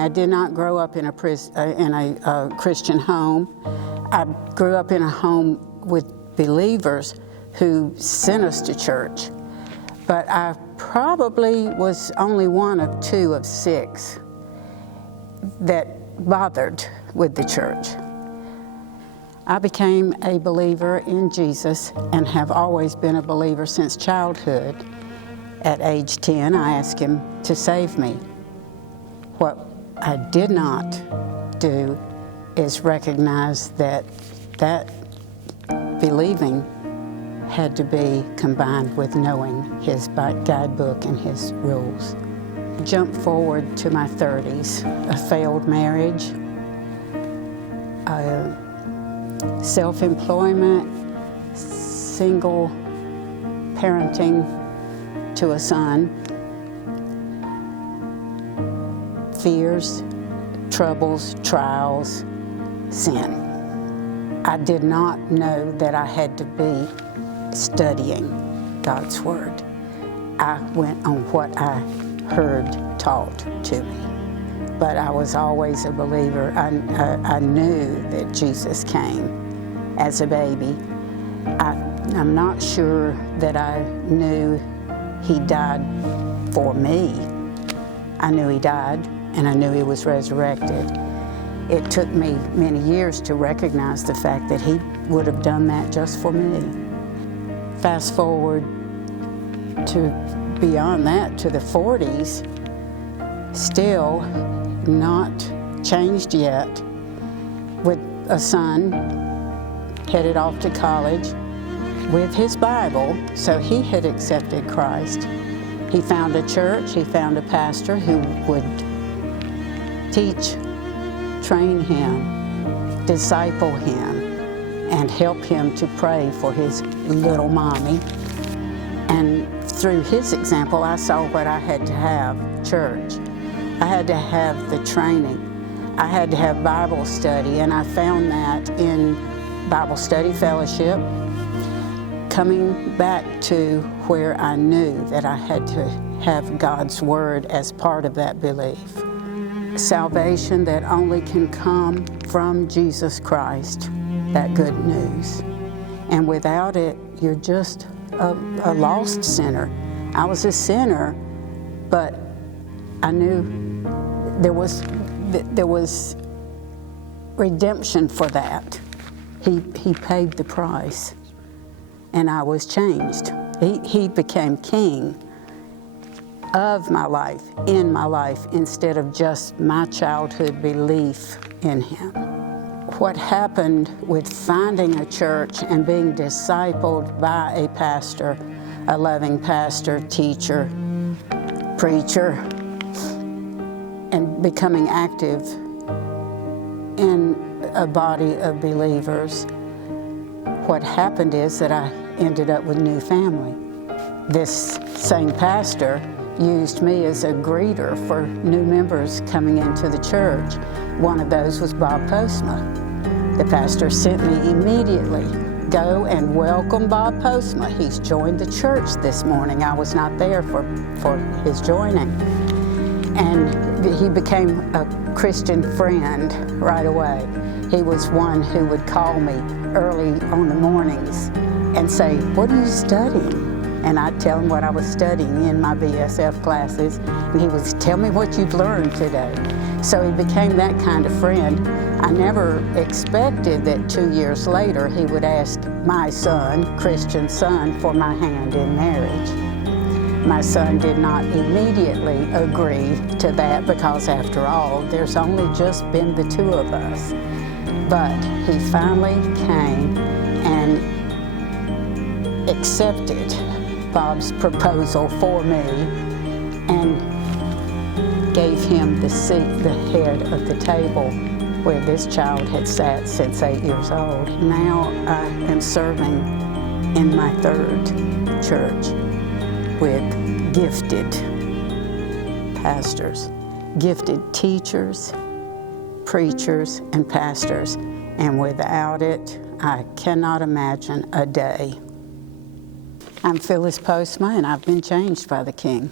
I did not grow up in a Christian home. I grew up in a home with believers who sent us to church. But I probably was only one of 2 of 6 that bothered with the church. I became a believer in Jesus and have always been a believer since childhood. At age 10, I asked Him to save me. What I did not do is recognize that believing had to be combined with knowing His guidebook and His rules. Jump forward to my 30s, a failed marriage, self-employment, single parenting to a son, fears, troubles, trials, sin. I did not know that I had to be studying God's Word. I went on what I heard taught to me. But I was always a believer. I knew that Jesus came as a baby. I'm not sure that I knew He died for me. I knew He died, and I knew He was resurrected. It took me many years to recognize the fact that He would have done that just for me. Fast forward to beyond that, to the 40s, still not changed yet, with a son headed off to college with his Bible, so he had accepted Christ. He found a church, he found a pastor who would teach, train him, disciple him, and help him to pray for his little mommy. And through his example, I saw what I had to have: church. I had to have the training. I had to have Bible study, and I found that in Bible study fellowship, coming back to where I knew that I had to have God's Word as part of that belief. Salvation that only can come from Jesus Christ, that good news. And without it, you're just a lost sinner. I was a sinner, but I knew there was redemption for that. He paid the price, and I was changed. He became king of my life, in my life, instead of just my childhood belief in Him. What happened with finding a church and being discipled by a pastor, a loving pastor, teacher, preacher, and becoming active in a body of believers, what happened is that I ended up with new family. This same pastor used me as a greeter for new members coming into the church. One of those was Bob Postma. The pastor sent me immediately, go and welcome Bob Postma. He's joined the church this morning. I was not there for his joining. And he became a Christian friend right away. He was one who would call me early on the mornings and say, "What are you studying?" And I'd tell him what I was studying in my BSF classes, and he would tell me what you've learned today. So he became that kind of friend. I never expected that 2 years later he would ask my son, Christian son, for my hand in marriage. My son did not immediately agree to that because, after all, there's only just been the 2 of us. But he finally came and accepted Bob's proposal for me and gave him the seat, the head of the table where this child had sat since 8 years old. Now I am serving in my 3rd church with gifted pastors, gifted teachers, preachers, and pastors. And without it, I cannot imagine a day. I'm Phyllis Postma, and I've been changed by the King.